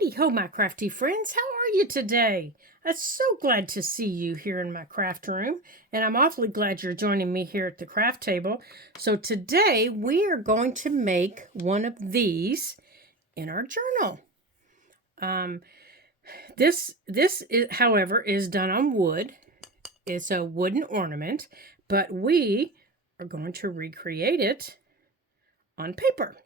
Heidi-ho, my crafty friends. How are you today? I'm so glad to see you here in my craft room, and I'm awfully glad you're joining me here at the craft table. So today we are going to make one of these in our journal. Um, this is, however, is done on wood. It's a wooden ornament, but we are going to recreate it on paper.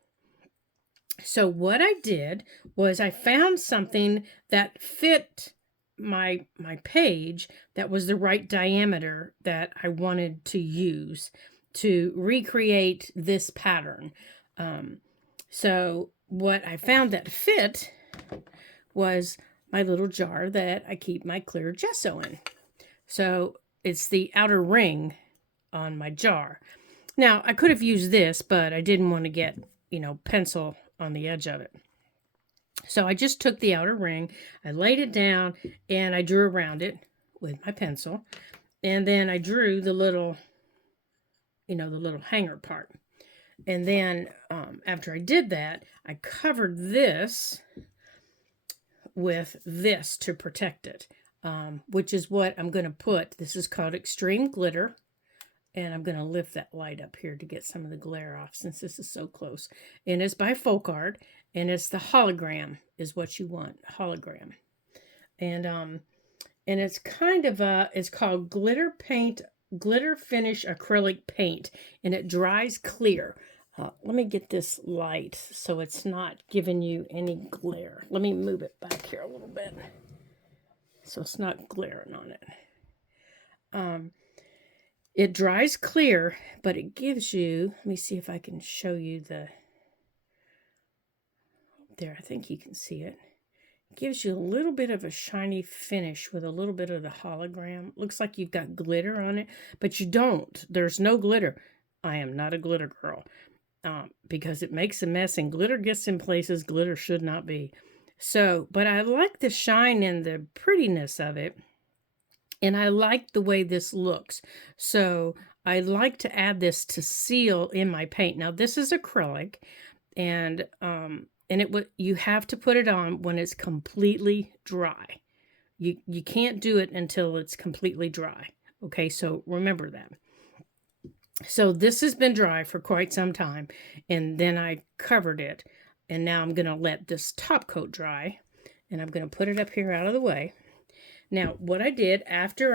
So what I did was I found something that fit my page that was the right diameter that I wanted to use to recreate this pattern. So what I found that fit was my little jar that I keep my clear gesso in. So it's the outer ring on my jar. Now I could have used this, but I didn't want to get, pencil on the edge of it. So I just took the outer ring, I laid it down, and I drew around it with my pencil. And then I drew the little, the little hanger part. And then after I did that, I covered this with this to protect it, which is what I'm going to put. This is called Extreme Glitter. And I'm going to lift that light up here to get some of the glare off since this is so close. And it's by Folk Art. And it's the hologram is what you want. Hologram. And it's kind of it's called Glitter Finish Acrylic Paint. And it dries clear. Let me get this light so it's not giving you any glare. Let me move it back here a little bit so it's not glaring on it. It dries clear, but it gives you, let me see if I can show you there, I think you can see it. It gives you a little bit of a shiny finish with a little bit of the hologram. Looks like you've got glitter on it, but you don't. There's no glitter. I am not a glitter girl because it makes a mess and glitter gets in places glitter should not be. So, but I like the shine and the prettiness of it. And I like the way this looks. So I like to add this to seal in my paint. Now this is acrylic, and you have to put it on when it's completely dry. You can't do it until it's completely dry. Okay, so remember that. So this has been dry for quite some time, and then I covered it, and now I'm going to let this top coat dry, and I'm going to put it up here out of the way. Now, what I did after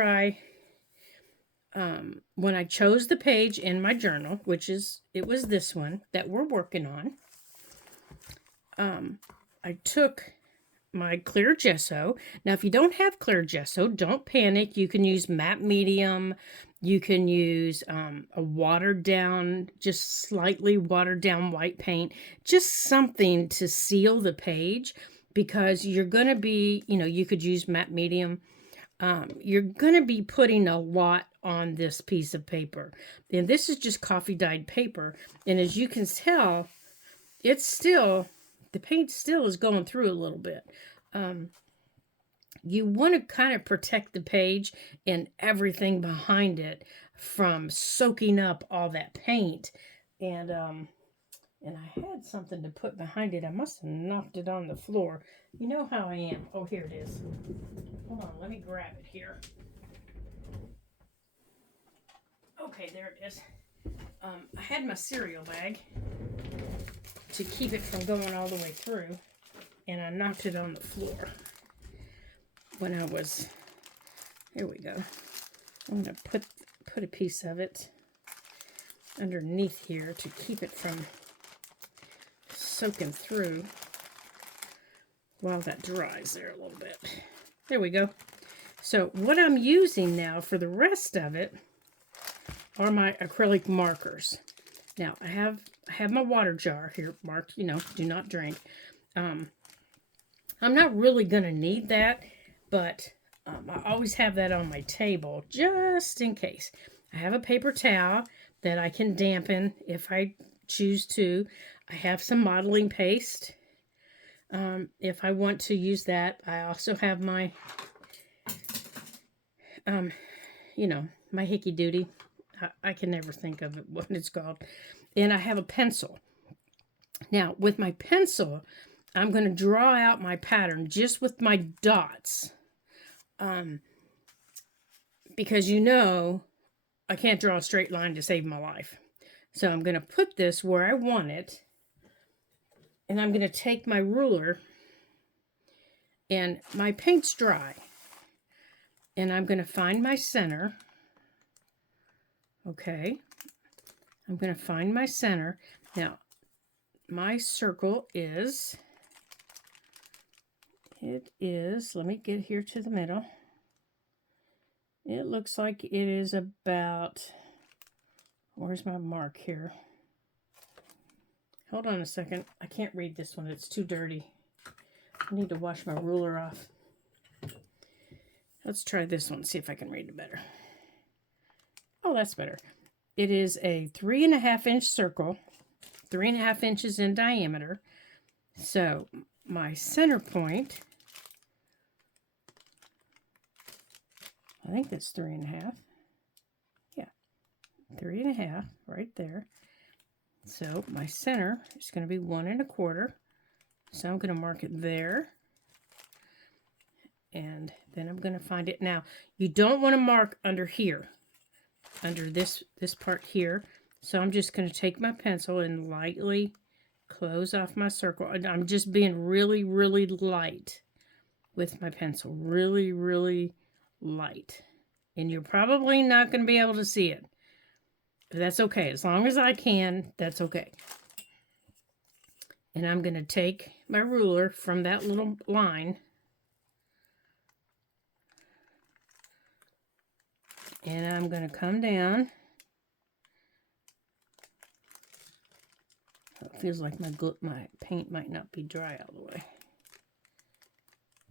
when I chose the page in my journal, it was this one that we're working on, I took my clear gesso. Now, if you don't have clear gesso, don't panic. You can use matte medium. You can use a watered down, just slightly watered down white paint, just something to seal the page. Because you're going to be, you could use matte medium. You're going to be putting a lot on this piece of paper. And this is just coffee dyed paper. And as you can tell, the paint still is going through a little bit. You want to kind of protect the page and everything behind it from soaking up all that paint. And I had something to put behind it. I must have knocked it on the floor. You know how I am. Oh, here it is. Hold on, let me grab it here. Okay, there it is. I had my cereal bag to keep it from going all the way through, and I knocked it on the floor when I was, here we go. I'm going to put a piece of it underneath here to keep it from soaking through while that dries there a little bit. There we go. So what I'm using now for the rest of it are my acrylic markers. Now I have my water jar here marked, do not drink. I'm not really going to need that, but I always have that on my table just in case. I have a paper towel that I can dampen if I choose to. I have some modeling paste if I want to use that. I also have my, my hickey doody. I can never think of it, what it's called. And I have a pencil. Now, with my pencil, I'm going to draw out my pattern just with my dots. Because you know, I can't draw a straight line to save my life. So I'm going to put this where I want it. And I'm going to take my ruler, and my paint's dry. And I'm going to find my center. Okay. I'm going to find my center. Now, my circle is, let me get here to the middle. It looks like it is about, where's my mark here? Hold on a second. I can't read this one. It's too dirty. I need to wash my ruler off. Let's try this one, see if I can read it better. Oh, that's better. It is a 3.5 inch circle, 3.5 inches in diameter. So my center point, I think that's 3.5. Yeah, 3.5 right there. So my center is going to be 1 1/4. So I'm going to mark it there. And then I'm going to find it. Now, you don't want to mark under here, under this part here. So I'm just going to take my pencil and lightly close off my circle. I'm just being really, really light with my pencil. Really, really light. And you're probably not going to be able to see it. But that's okay. As long as I can, that's okay. And I'm going to take my ruler from that little line. And I'm going to come down. It feels like my paint might not be dry all the way.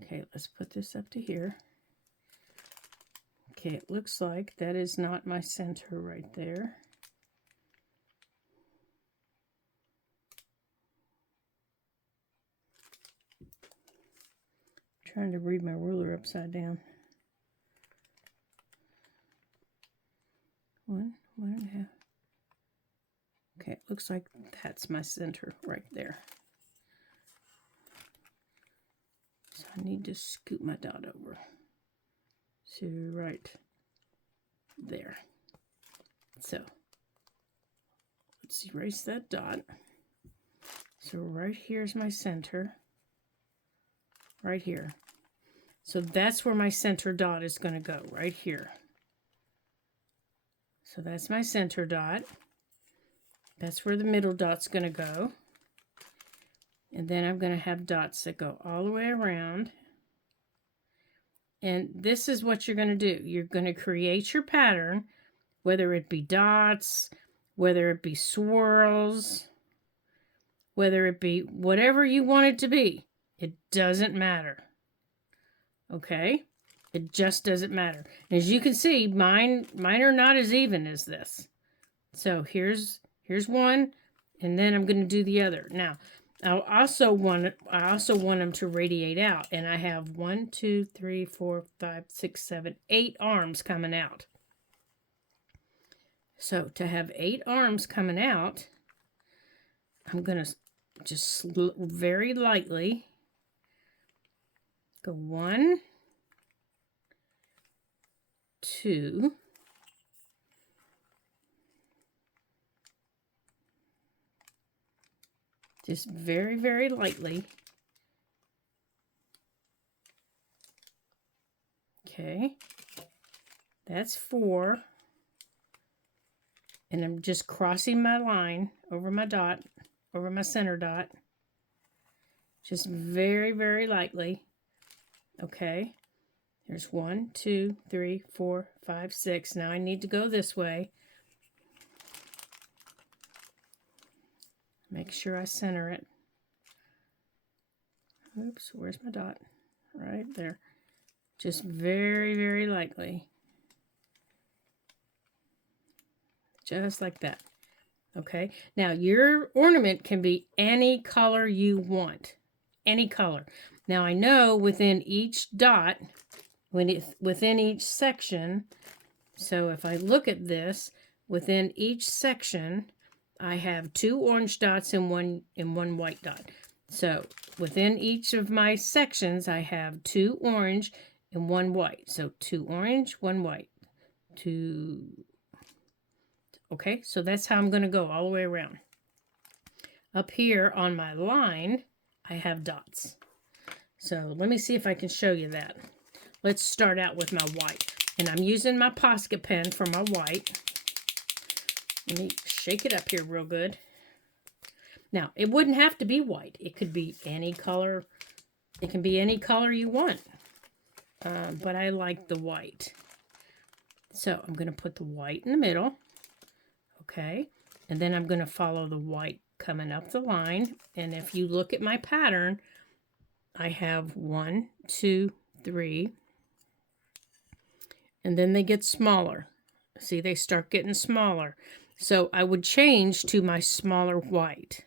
Okay, let's put this up to here. Okay, it looks like that is not my center right there. I'm trying to read my ruler upside down. 1 1/2. Okay, it looks like that's my center right there. So I need to scoot my dot over to right there. So let's erase that dot. So right here's my center, right here. So that's where my center dot is going to go, right here. So that's my center dot. That's where the middle dot's going to go. And then I'm going to have dots that go all the way around. And this is what you're going to do. You're going to create your pattern, whether it be dots, whether it be swirls, whether it be whatever you want it to be. It doesn't matter. Okay? It just doesn't matter. As you can see, mine are not as even as this. So here's one, and then I'm going to do the other. Now, I also want them to radiate out, and I have 1, 2, 3, 4, 5, 6, 7, 8 arms coming out. So to have 8 arms coming out, I'm going to just very lightly go 1, 2, just very, very lightly. Okay, that's 4. And I'm just crossing my line over my dot, over my center dot. Just very, very lightly. Okay, there's 1, 2, 3, 4, 5, 6. Now I need to go this way. Make sure I center it. Oops, where's my dot? Right there. Just very, very lightly. Just like that. Okay, now your ornament can be any color you want. Any color. Now I know within each dot, within each section, so if I look at this, within each section, I have 2 orange dots and one white dot. So within each of my sections, I have 2 orange and 1 white. So 2 orange, 1 white. 2. Okay, so that's how I'm going to go all the way around. Up here on my line, I have dots. So let me see if I can show you that. Let's start out with my white. And I'm using my Posca pen for my white. Let me shake it up here real good. Now, it wouldn't have to be white. It could be any color. It can be any color you want. But I like the white. So I'm going to put the white in the middle. Okay. And then I'm going to follow the white coming up the line. And if you look at my pattern, I have 1, 2, 3. And then they get smaller. See, they start getting smaller. So I would change to my smaller white.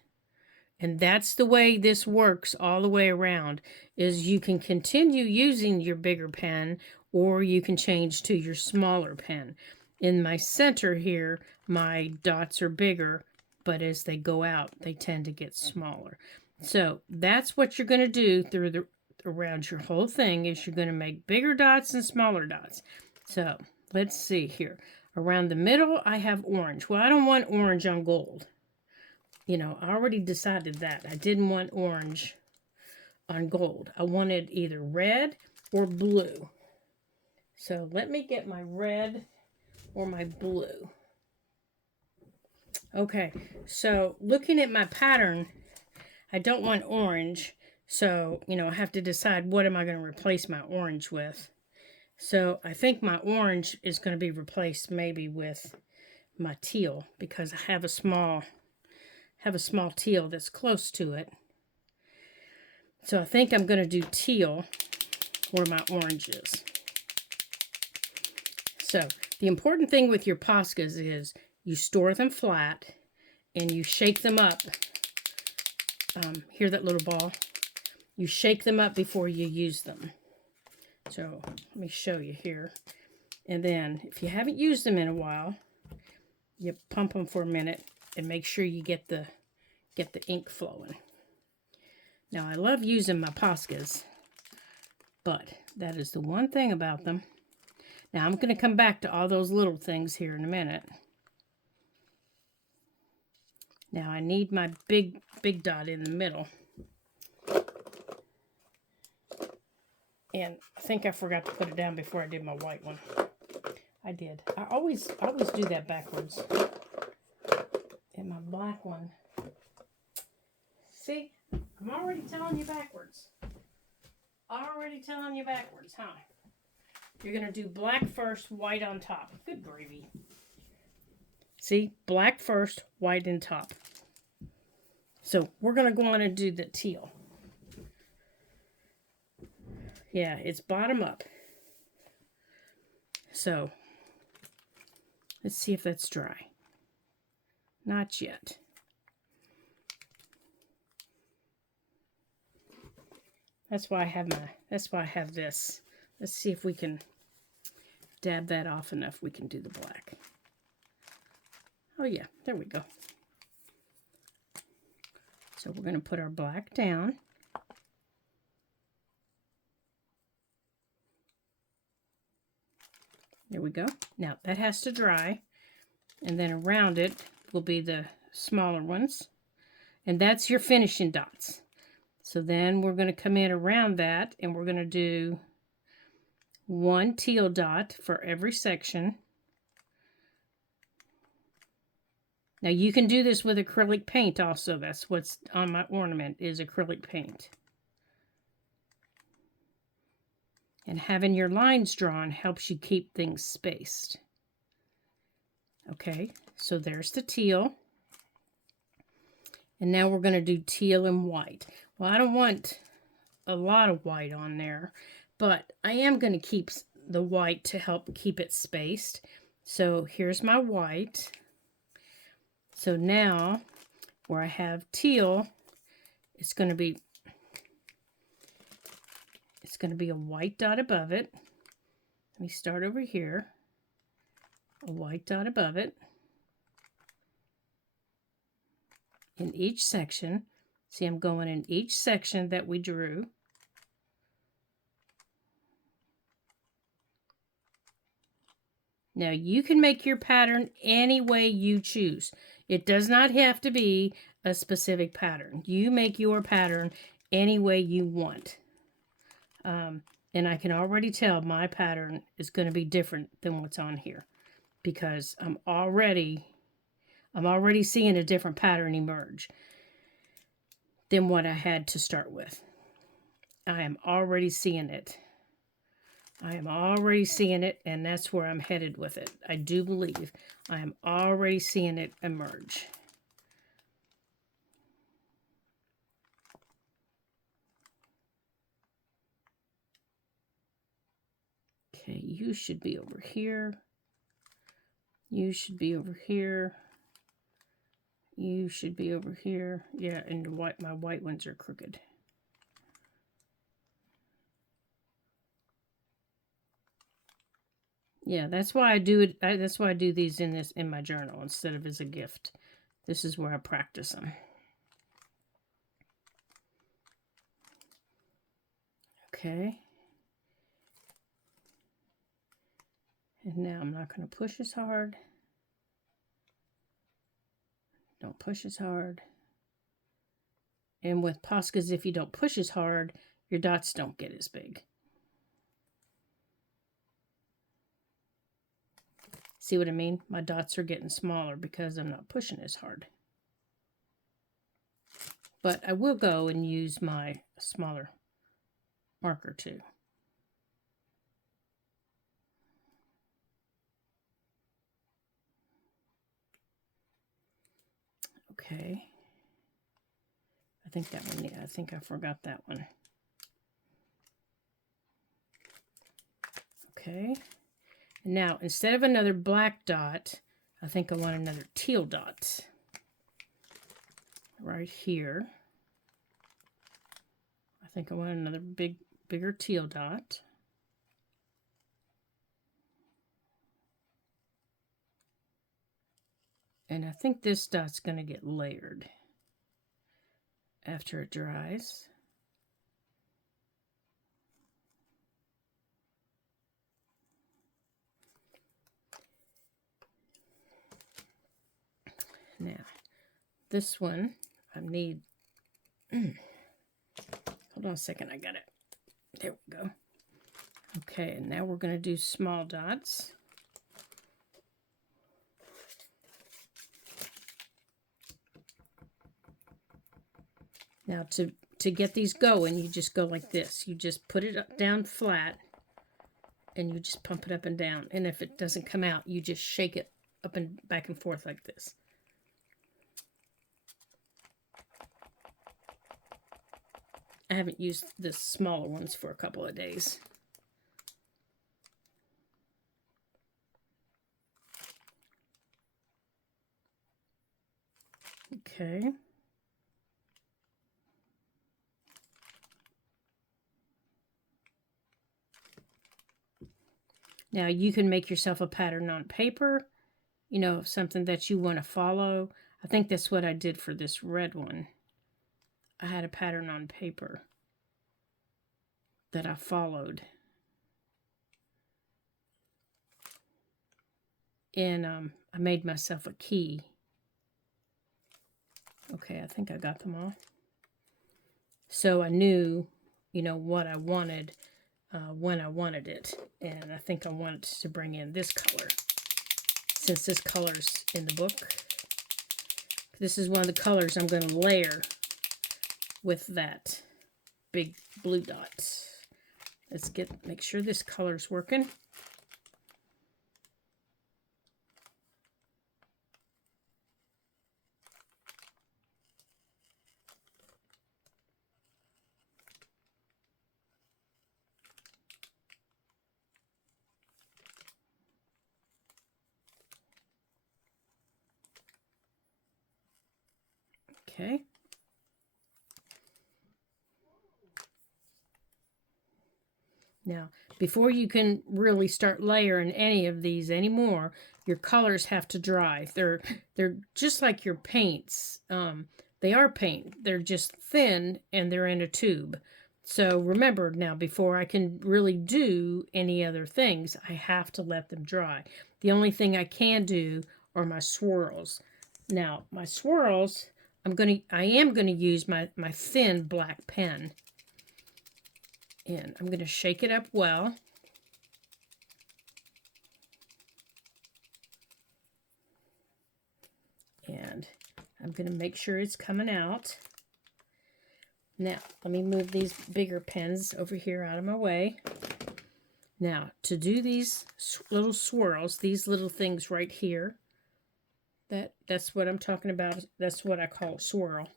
And that's the way this works all the way around, is you can continue using your bigger pen, or you can change to your smaller pen. In my center here, my dots are bigger, but as they go out, they tend to get smaller. So that's what you're going to do around your whole thing, is you're going to make bigger dots and smaller dots. So let's see here. Around the middle, I have orange. Well, I don't want orange on gold. You know, I already decided that. I didn't want orange on gold. I wanted either red or blue. So let me get my red or my blue. Okay, so looking at my pattern, I don't want orange. So, you know, I have to decide what am I going to replace my orange with. So I think my orange is going to be replaced maybe with my teal, because I have a small teal that's close to it. So I think I'm going to do teal where my orange is. So the important thing with your Poscas is you store them flat and you shake them up. Hear that little ball? You shake them up before you use them. So let me show you here. And then if you haven't used them in a while, you pump them for a minute and make sure you get the ink flowing. Now, I love using my Poscas, but that is the one thing about them. Now, I'm going to come back to all those little things here in a minute. Now, I need my big dot in the middle. And I think I forgot to put it down before I did my white one. I did. I always do that backwards. And my black one. See? I'm already telling you backwards. Already telling you backwards, huh? You're going to do black first, white on top. Good gravy. See? Black first, white on top. So we're going to go on and do the teal. Yeah, it's bottom up. So let's see if that's dry. Not yet. That's why I have this. Let's see if we can dab that off enough we can do the black. Oh yeah, there we go. So we're going to put our black down. There we go. Now that has to dry, and then around it will be the smaller ones, and that's your finishing dots. So then we're going to come in around that, and we're going to do 1 teal dot for every section. Now you can do this with acrylic paint also. That's what's on my ornament, is acrylic paint. And having your lines drawn helps you keep things spaced. Okay, so there's the teal. And now we're going to do teal and white. Well, I don't want a lot of white on there, but I am going to keep the white to help keep it spaced. So here's my white. So now, where I have teal, it's going to be a white dot above it. Let me start over here. A white dot above it in each section. See, I'm going in each section that we drew. Now, you can make your pattern any way you choose. It does not have to be a specific pattern. You make your pattern any way you want. And I can already tell my pattern is going to be different than what's on here because I'm already seeing a different pattern emerge than what I had to start with. I am already seeing it. I am already seeing it, and that's where I'm headed with it. I do believe I am already seeing it emerge. Okay, you should be over here. You should be over here. You should be over here. Yeah, and my white ones are crooked. Yeah, that's why I do it. That's why I do these in my journal instead of as a gift. This is where I practice them. Okay. And now I'm not going to push as hard. Don't push as hard. And with Poscas, if you don't push as hard, your dots don't get as big. See what I mean? My dots are getting smaller because I'm not pushing as hard. But I will go and use my smaller marker too. Okay. I think that one, yeah, I think I forgot that one. Okay. And now, instead of another black dot, I think I want another teal dot. Right here. I think I want another bigger teal dot. And I think this dot's going to get layered after it dries. Now, this one, I need, hold on a second, I got it. There we go. Okay, and now we're going to do small dots. Now, to get these going, you just go like this. You just put it up, down flat, and you just pump it up and down. And if it doesn't come out, you just shake it up and back and forth like this. I haven't used the smaller ones for a couple of days. Okay. Now you can make yourself a pattern on paper, you know, something that you want to follow. I think that's what I did for this red one. I had a pattern on paper that I followed. And I made myself a key. Okay, I think I got them all. So I knew, you know, what I wanted when I wanted it. And I think I wanted to bring in this color, since this color's in the book. This is one of the colors I'm going to layer with that big blue dot. Let's make sure this color's working. Okay. Now, before you can really start layering any of these anymore, your colors have to dry. They're just like your paints. They are paint. They're just thin and they're in a tube. So remember now, before I can really do any other things, I have to let them dry. The only thing I can do are my swirls. Now, my swirls, I am gonna use my thin black pen. And I'm gonna shake it up well. And I'm gonna make sure it's coming out. Now, let me move these bigger pens over here out of my way. Now, to do these little swirls, these little things right here, that's what I'm talking about. That's what I call a swirl.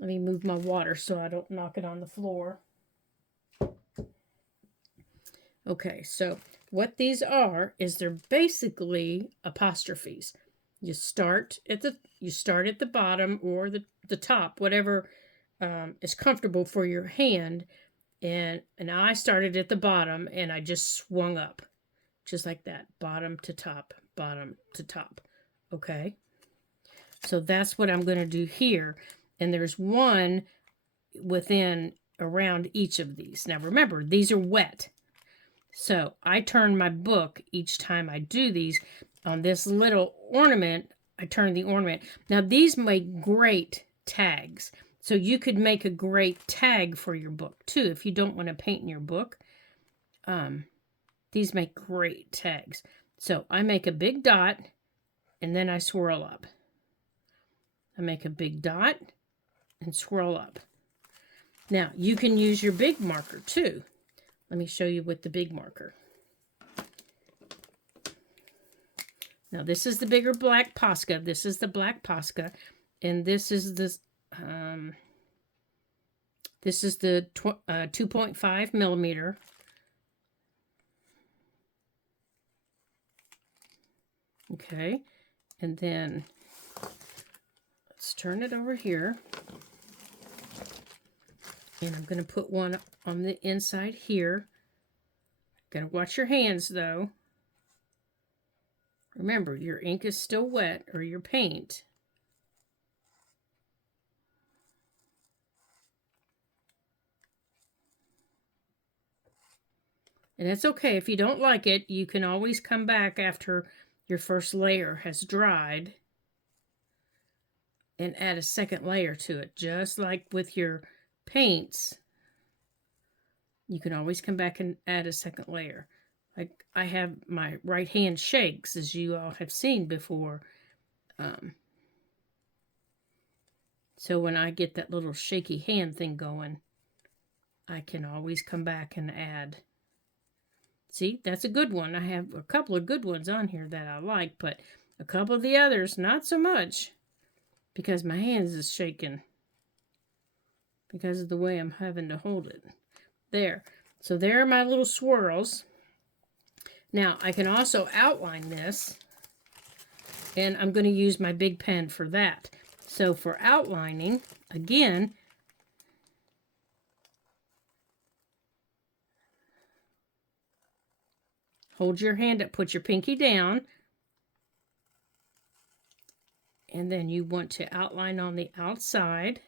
Let me move my water so I don't knock it on the floor. Okay, so what these are is they're basically apostrophes. You start at the bottom or the top, whatever is comfortable for your hand. And I started at the bottom and I just swung up just like that, bottom to top, bottom to top. Okay, so that's what I'm going to do here. And there's one around each of these. Now remember, these are wet. So I turn my book each time I do these. On this little ornament, I turn the ornament. Now these make great tags. So you could make a great tag for your book too if you don't want to paint in your book. These make great tags. So I make a big dot and then I swirl up. I make a big dot and swirl up. Now you can use your big marker too. Let me show you with the big marker. Now this is the bigger black Posca. This is the black Posca, and this is the 2.5 millimeter. Okay, and then let's turn it over here. And I'm going to put one on the inside here. Gotta watch your hands though. Remember, your ink is still wet, or your paint. And it's okay if you don't like it. You can always come back after your first layer has dried and add a second layer to it, just like with your paints. You can always come back and add a second layer. Like I have my right hand shakes, as you all have seen before. So when I get that little shaky hand thing going, I can always come back and add. See, that's a good one. I have a couple of good ones on here that I like, but a couple of the others, not so much, because my hands is shaking because of the way I'm having to hold it. There. So there are my little swirls. Now, I can also outline this, and I'm going to use my big pen for that. So for outlining, again, hold your hand up, put your pinky down, and then you want to outline on the outside.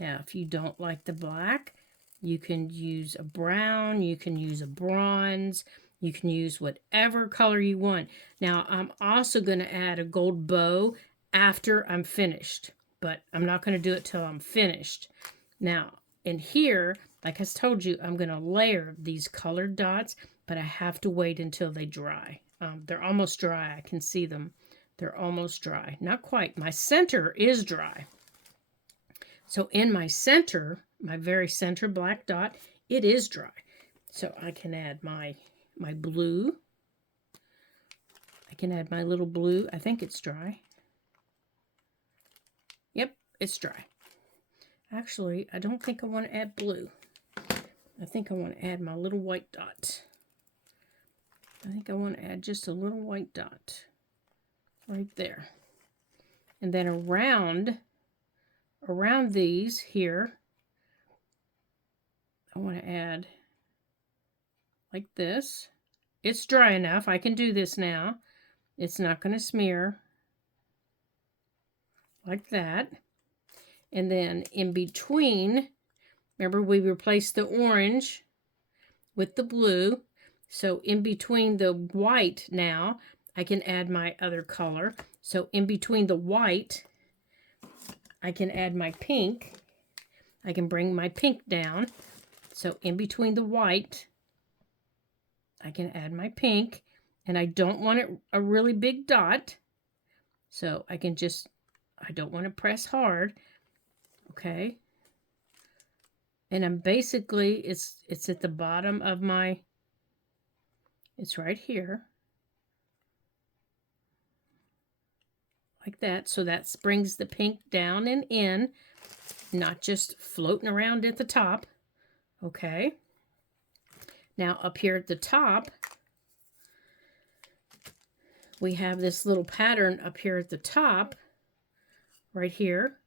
Now, if you don't like the black, you can use a brown, you can use a bronze, you can use whatever color you want. Now, I'm also going to add a gold bow after I'm finished, but I'm not going to do it till I'm finished. Now, in here, like I told you, I'm going to layer these colored dots, but I have to wait until they dry. They're almost dry. I can see them. They're almost dry. Not quite. My center is dry. So in my center, my very center black dot, it is dry. So I can add my blue. I can add my little blue. I think it's dry. Yep, it's dry. Actually, I don't think I want to add blue. I think I want to add my little white dot. I think I want to add just a little white dot right there. And then around these here, I want to add like this. It's dry enough. I can do this now. It's not going to smear like that. And then in between, remember we replaced the orange with the blue. So in between the white now, I can add my other color. So in between the white, I can add my pink. I can bring my pink down. So in between the white, I can add my pink. And I don't want it a really big dot. So I can just, I don't want to press hard. Okay. And I'm basically, it's at the bottom of my, it's right here. Like that. So that brings the pink down and in, not just floating around at the top. Okay. Now up here at the top, we have this little pattern up here at the top, right here.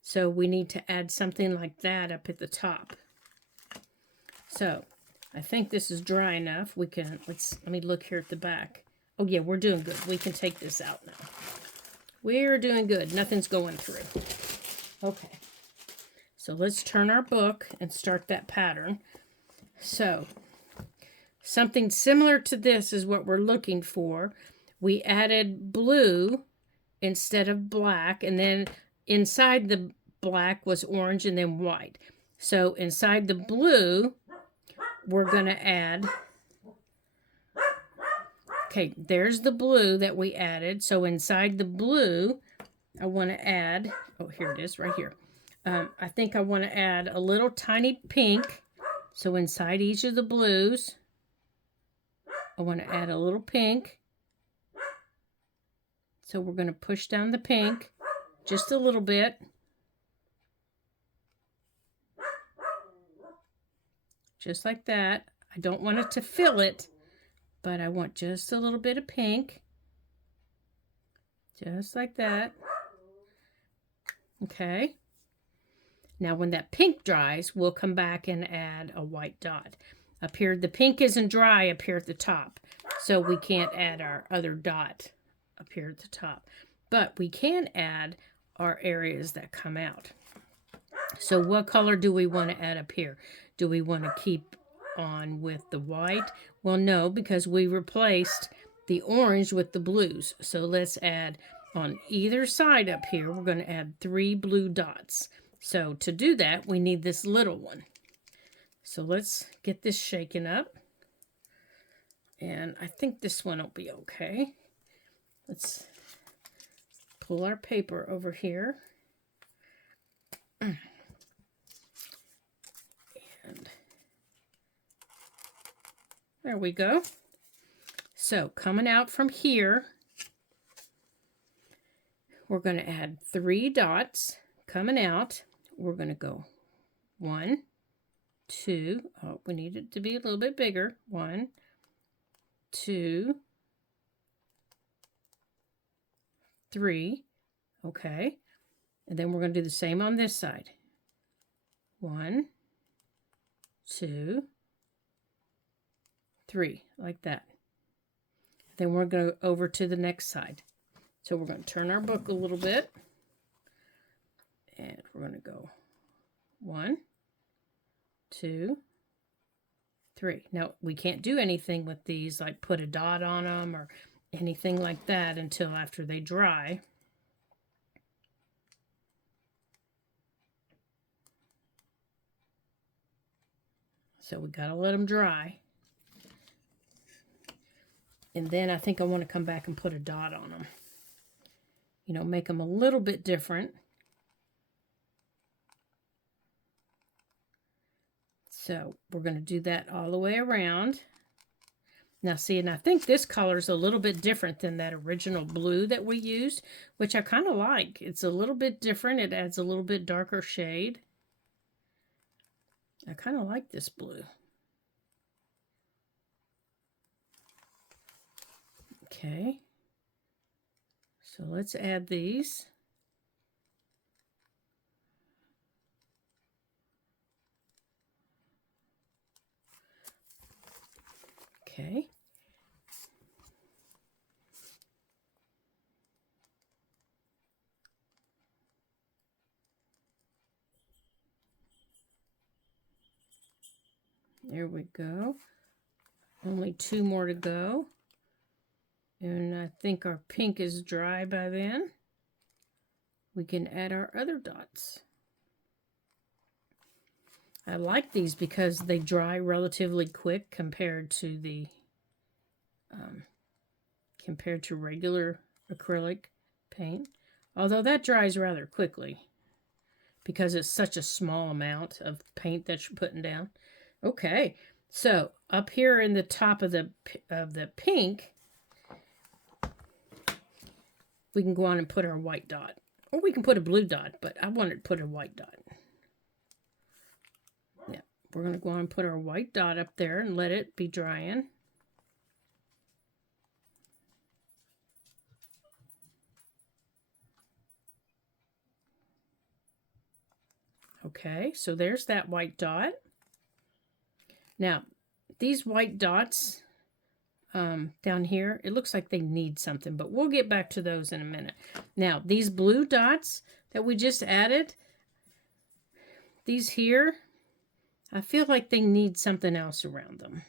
So we need to add something like that up at the top. So I think this is dry enough. We can, let me look here at the back. Oh yeah, we're doing good. We can take this out now. We're doing good. Nothing's going through. Okay. So let's turn our book and start that pattern. So something similar to this is what we're looking for. We added blue instead of black, and then inside the black was orange and then white. So inside the blue, we're going to add, okay, there's the blue that we added. So inside the blue, I want to add, oh, here it is right here. I think I want to add a little tiny pink. So inside each of the blues, I want to add a little pink. So we're going to push down the pink just a little bit. Just like that. I don't want it to fill it, but I want just a little bit of pink. Just like that. Okay. Now when that pink dries, we'll come back and add a white dot. Up here, the pink isn't dry up here at the top, so we can't add our other dot up here at the top. But we can add our areas that come out. So what color do we want to add up here? Do we want to keep on with the white? Well, no, because we replaced the orange with the blues. So let's add on either side up here, we're going to add 3 blue dots. So to do that, we need this little one. So let's get this shaken up. And I think this one will be okay. Let's pull our paper over here. And there we go. So coming out from here, we're going to add 3 dots coming out. We're going to go 1, 2. Oh, we need it to be a little bit bigger. 1, 2, 3. Okay. And then we're going to do the same on this side. 1, 2, 3, like that. Then we're going to go over to the next side. So we're going to turn our book a little bit. And we're going to go 1, 2, 3. Now, we can't do anything with these, like put a dot on them or anything like that until after they dry. So we got to let them dry. And then I think I want to come back and put a dot on them. You know, make them a little bit different. So we're going to do that all the way around. Now see, and I think this color is a little bit different than that original blue that we used, which I kind of like. It's a little bit different. It adds a little bit darker shade. I kind of like this blue. Okay. So let's add these. Okay. There we go. Only 2 more to go. And I think our pink is dry by then. We can add our other dots. I like these because they dry relatively quick compared to the regular acrylic paint. Although that dries rather quickly because it's such a small amount of paint that you're putting down. Okay, so up here in the top of the pink, we can go on and put our white dot. Or we can put a blue dot, but I wanted to put a white dot. Yeah, we're going to go on and put our white dot up there and let it be drying. Okay, so there's that white dot. Now, these white dots down here, it looks like they need something, but we'll get back to those in a minute. Now, these blue dots that we just added, these here, I feel like they need something else around them.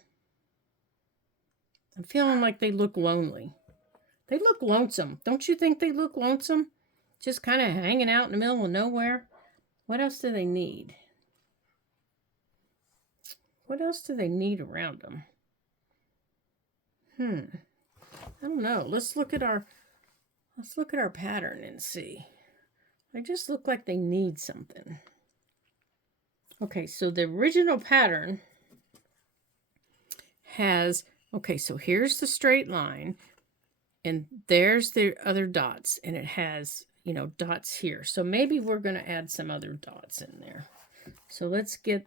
I'm feeling like they look lonely. They look lonesome. Don't you think they look lonesome? Just kind of hanging out in the middle of nowhere. What else do they need? What else do they need around them? I don't know. Let's look at our pattern and see. They just look like they need something. Okay, so the original pattern has, okay, so here's the straight line, and there's the other dots, and it has, you know, dots here. So maybe we're going to add some other dots in there. So let's get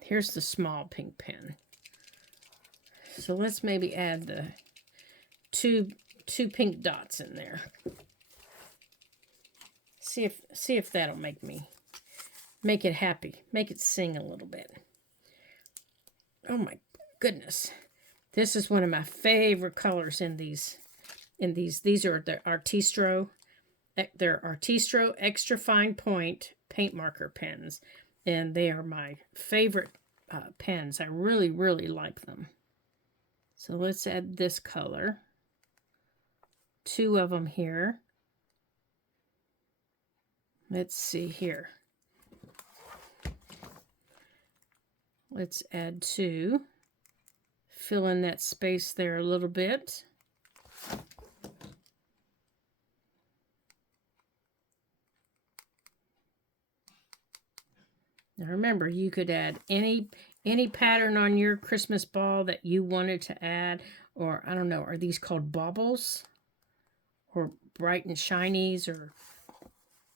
here's the small pink pen. So let's maybe add the two pink dots in there. See if that'll make it happy. Make it sing a little bit. Oh my goodness. This is one of my favorite colors in these. These are the Artistro. They're Artistro Extra Fine Point paint marker pens. And they are my favorite pens. I really, really like them. So let's add this color. 2 of them here. Let's see here. Let's add 2. Fill in that space there a little bit. Now remember, you could add any pattern on your Christmas ball that you wanted to add, or I don't know, are these called baubles? Or bright and shinies, or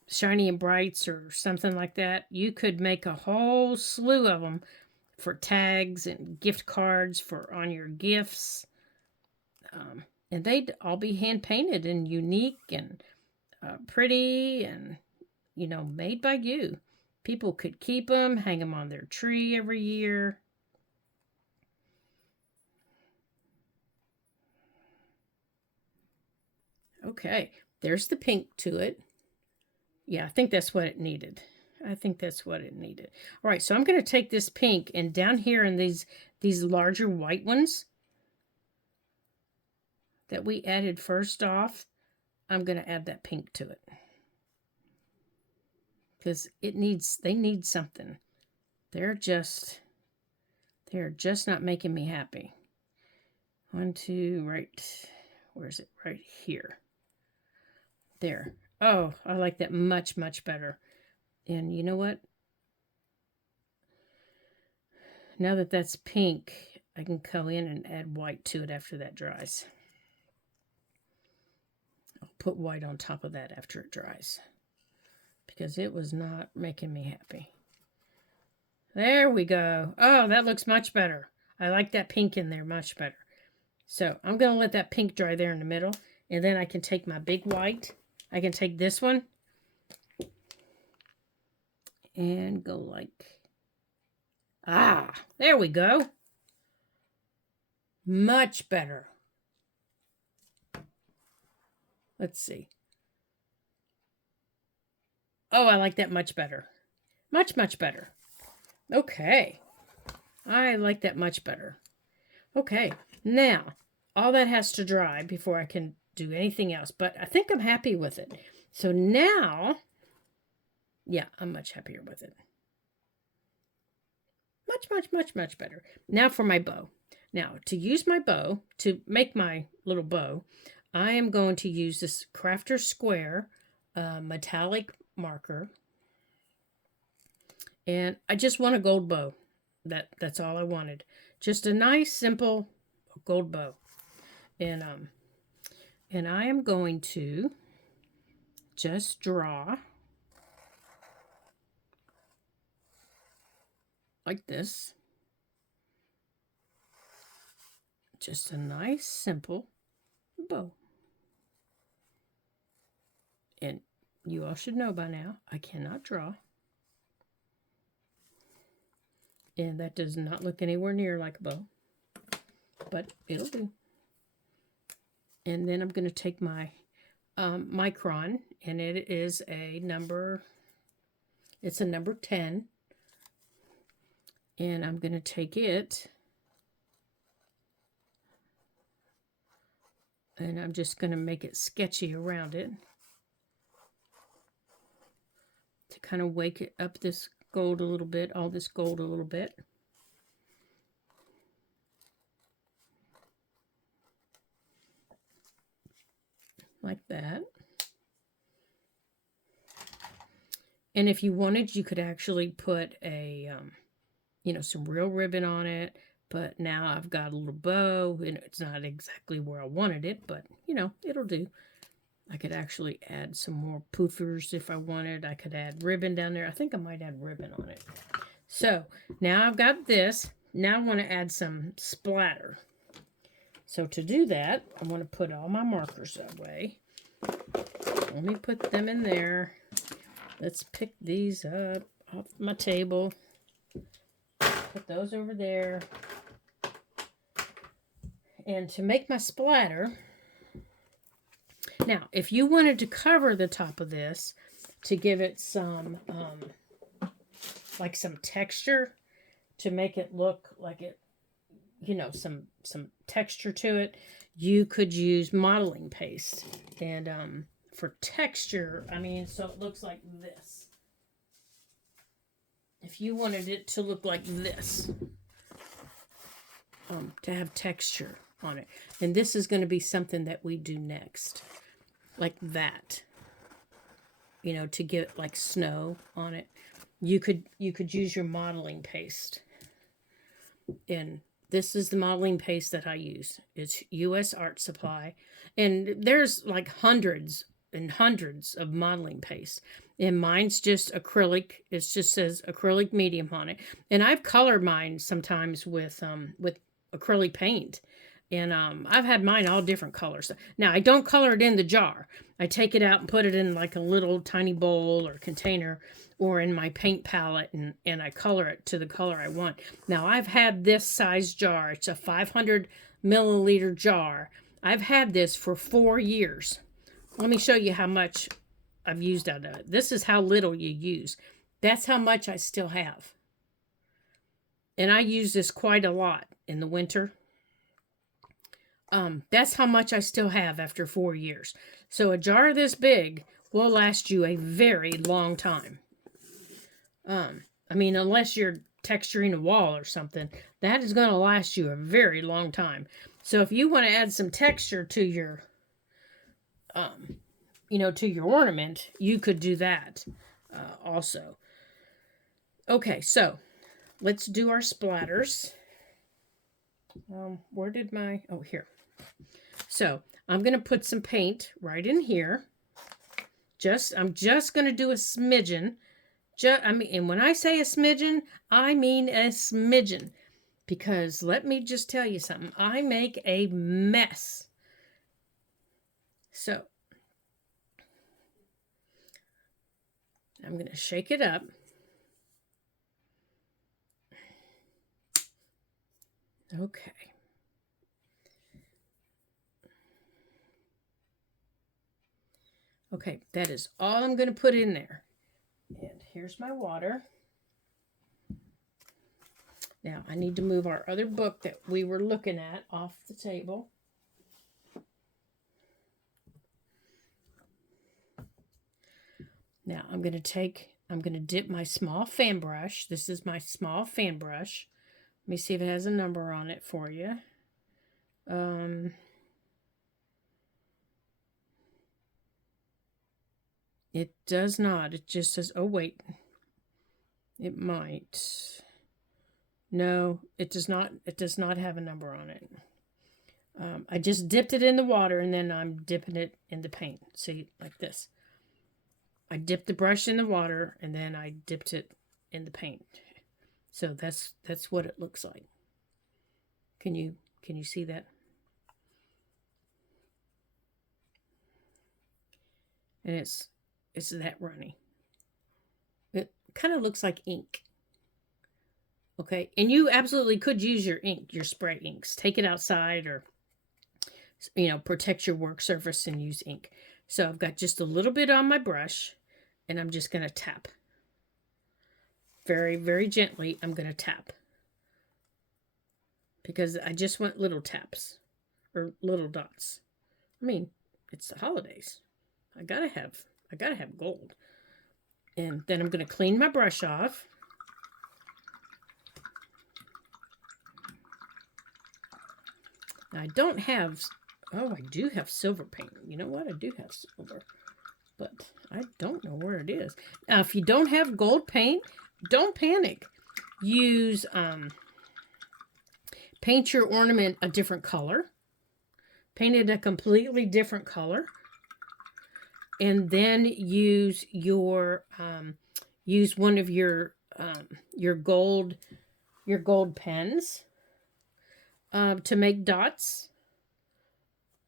shiny and brights, or something like that. You could make a whole slew of them for tags and gift cards for on your gifts. And they'd all be hand painted and unique and pretty and, you know, made by you. People could keep them, hang them on their tree every year. Okay, there's the pink to it. Yeah, I think that's what it needed. I think that's what it needed. All right, so I'm going to take this pink, and down here in these larger white ones that we added first off, I'm going to add that pink to it. Because they need something. They're just not making me happy. 1, 2, right, where is it? Right here. There. Oh, I like that much, much better. And you know what? Now that that's pink, I can go in and add white to it after that dries. I'll put white on top of that after it dries, because it was not making me happy. There we go. Oh, that looks much better. I like that pink in there much better. So I'm going to let that pink dry there in the middle. And then I can take my big white. I can take this one. And go like... Ah, there we go. Much better. Let's see. Oh, I like that much better. Much, much better. Okay. I like that much better. Okay. Now, all that has to dry before I can do anything else. But I think I'm happy with it. So now, yeah, I'm much happier with it. Much, much, much, much better. Now for my bow. Now, to use my bow, to make my little bow, I am going to use this Crafter Square metallic marker. And I just want a gold bow. That's all I wanted. Just a nice, simple gold bow. And I am going to just draw like this. Just a nice, simple bow. And you all should know by now, I cannot draw. And that does not look anywhere near like a bow. But it'll do. And then I'm going to take my micron, and it is a number, it's a number 10. And I'm going to take it, and I'm just going to make it sketchy around it to kind of wake it up this gold a little bit, all this gold a little bit. Like that. And if you wanted, you could actually put a, you know, some real ribbon on it. But now I've got a little bow, and it's not exactly where I wanted it, but, you know, it'll do. I could actually add some more poofers if I wanted. I could add ribbon down there. I think I might add ribbon on it. So now I've got this. Now I want to add some splatter. So to do that, I want to put all my markers away. Let me put them in there. Let's pick these up off my table. Put those over there. And to make my splatter... Now, if you wanted to cover the top of this to give it some, like some texture, to make it look like it, you know, some texture to it, you could use modeling paste. And for texture, I mean, so it looks like this. If you wanted it to look like this, to have texture on it. And this is going to be something that we do next. Like that, you know, to get like snow on it. You could use your modeling paste. And this is the modeling paste that I use. It's U.S. Art Supply. And there's like hundreds and hundreds of modeling paste. And mine's just acrylic. It just says acrylic medium on it. And I've colored mine sometimes with acrylic paint. And I've had mine all different colors. Now, I don't color it in the jar. I take it out and put it in like a little tiny bowl or container or in my paint palette, and I color it to the color I want. Now, I've had this size jar. It's a 500 milliliter jar. I've had this for 4 years. Let me show you how much I've used out of it. This is how little you use. That's how much I still have. And I use this quite a lot in the winter. That's how much I still have after 4 years. So a jar this big will last you a very long time. I mean, unless you're texturing a wall or something, that is going to last you a very long time. So if you want to add some texture to your, you know, to your ornament, you could do that also. Okay, so let's do our splatters. Where did my, oh, here. So I'm going to put some paint right in here. I'm just going to do a smidgen. I mean, and when I say a smidgen, I mean a smidgen. because let me just tell you something. I make a mess. So I'm going to shake it up. Okay. Okay, that is all I'm going to put in there. And here's my water. Now, I need to move our other book that we were looking at off the table. Now, I'm going to dip my small fan brush. This is my small fan brush. Let me see if it has a number on it for you. It does not. It just says, oh, wait. It might. No, it does not. It does not have a number on it. I just dipped it in the water, and then I'm dipping it in the paint. See, like this. I dipped the brush in the water, and then I dipped it in the paint. So that's what it looks like. Can you see that? And it's that runny. It kind of looks like ink. Okay, and you absolutely could use your ink, your spray inks. Take it outside, or protect your work surface and use ink. So I've got just a little bit on my brush, and I'm just going to tap. Very, very gently, I'm going to tap. Because I just want little taps, or little dots. I mean, it's the holidays. I gotta have gold. And then I'm going to clean my brush off. Now, I don't have, oh, I do have silver paint. You know what? I do have silver, but I don't know where it is. Now, if you don't have gold paint, don't panic. Use, paint your ornament a different color. Paint it a completely different color. And then use your, use one of your gold pens. To make dots.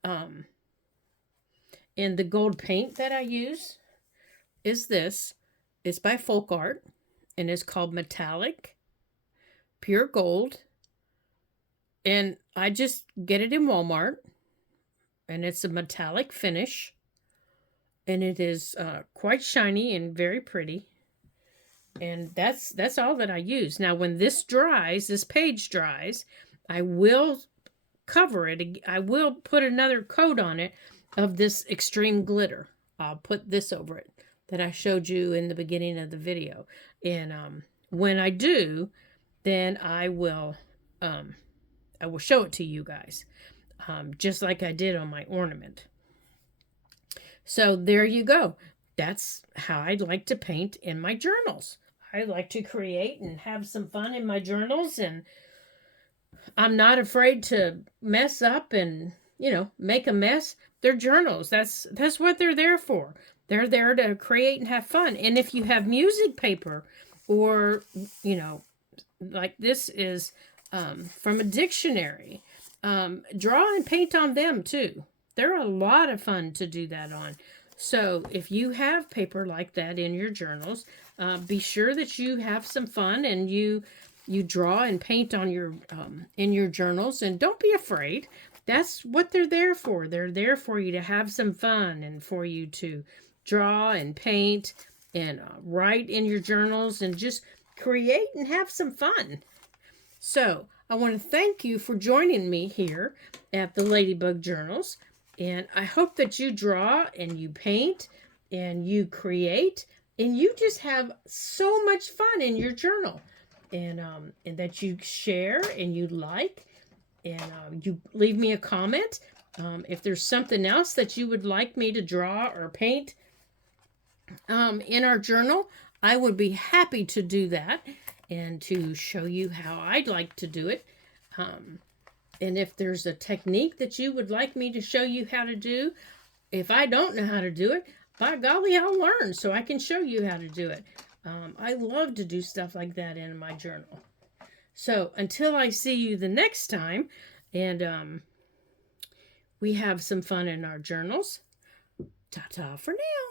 And the gold paint that I use is this. It's by Folk Art, and it's called Metallic Pure Gold. And I just get it in Walmart, and it's a metallic finish, and it is quite shiny and very pretty. And that's all that I use. Now, when this dries, this page dries, I will cover it. I will put another coat on it of this extreme glitter. I'll put this over it that I showed you in the beginning of the video. And when I do, then I will show it to you guys, just like I did on my ornament. So there you go. That's how I'd like to paint in my journals. I like to create and have some fun in my journals, and I'm not afraid to mess up and, make a mess. They're journals. That's what they're there for. They're there to create and have fun. And if you have music paper, or, like this is from a dictionary, draw and paint on them too. They're a lot of fun to do that on. So if you have paper like that in your journals, be sure that you have some fun, and you draw and paint on your in your journals, and don't be afraid. That's what they're there for. They're there for you to have some fun, and for you to draw and paint and write in your journals, and just create and have some fun. So I want to thank you for joining me here at the Ladybug Journals, and I hope that you draw and you paint and you create, and you just have so much fun in your journal. And that you share and you like, and you leave me a comment. If there's something else that you would like me to draw or paint in our journal, I would be happy to do that and to show you how I'd like to do it. And if there's a technique that you would like me to show you how to do, if I don't know how to do it, by golly, I'll learn so I can show you how to do it. I love to do stuff like that in my journal. So until I see you the next time, and we have some fun in our journals, ta-ta for now.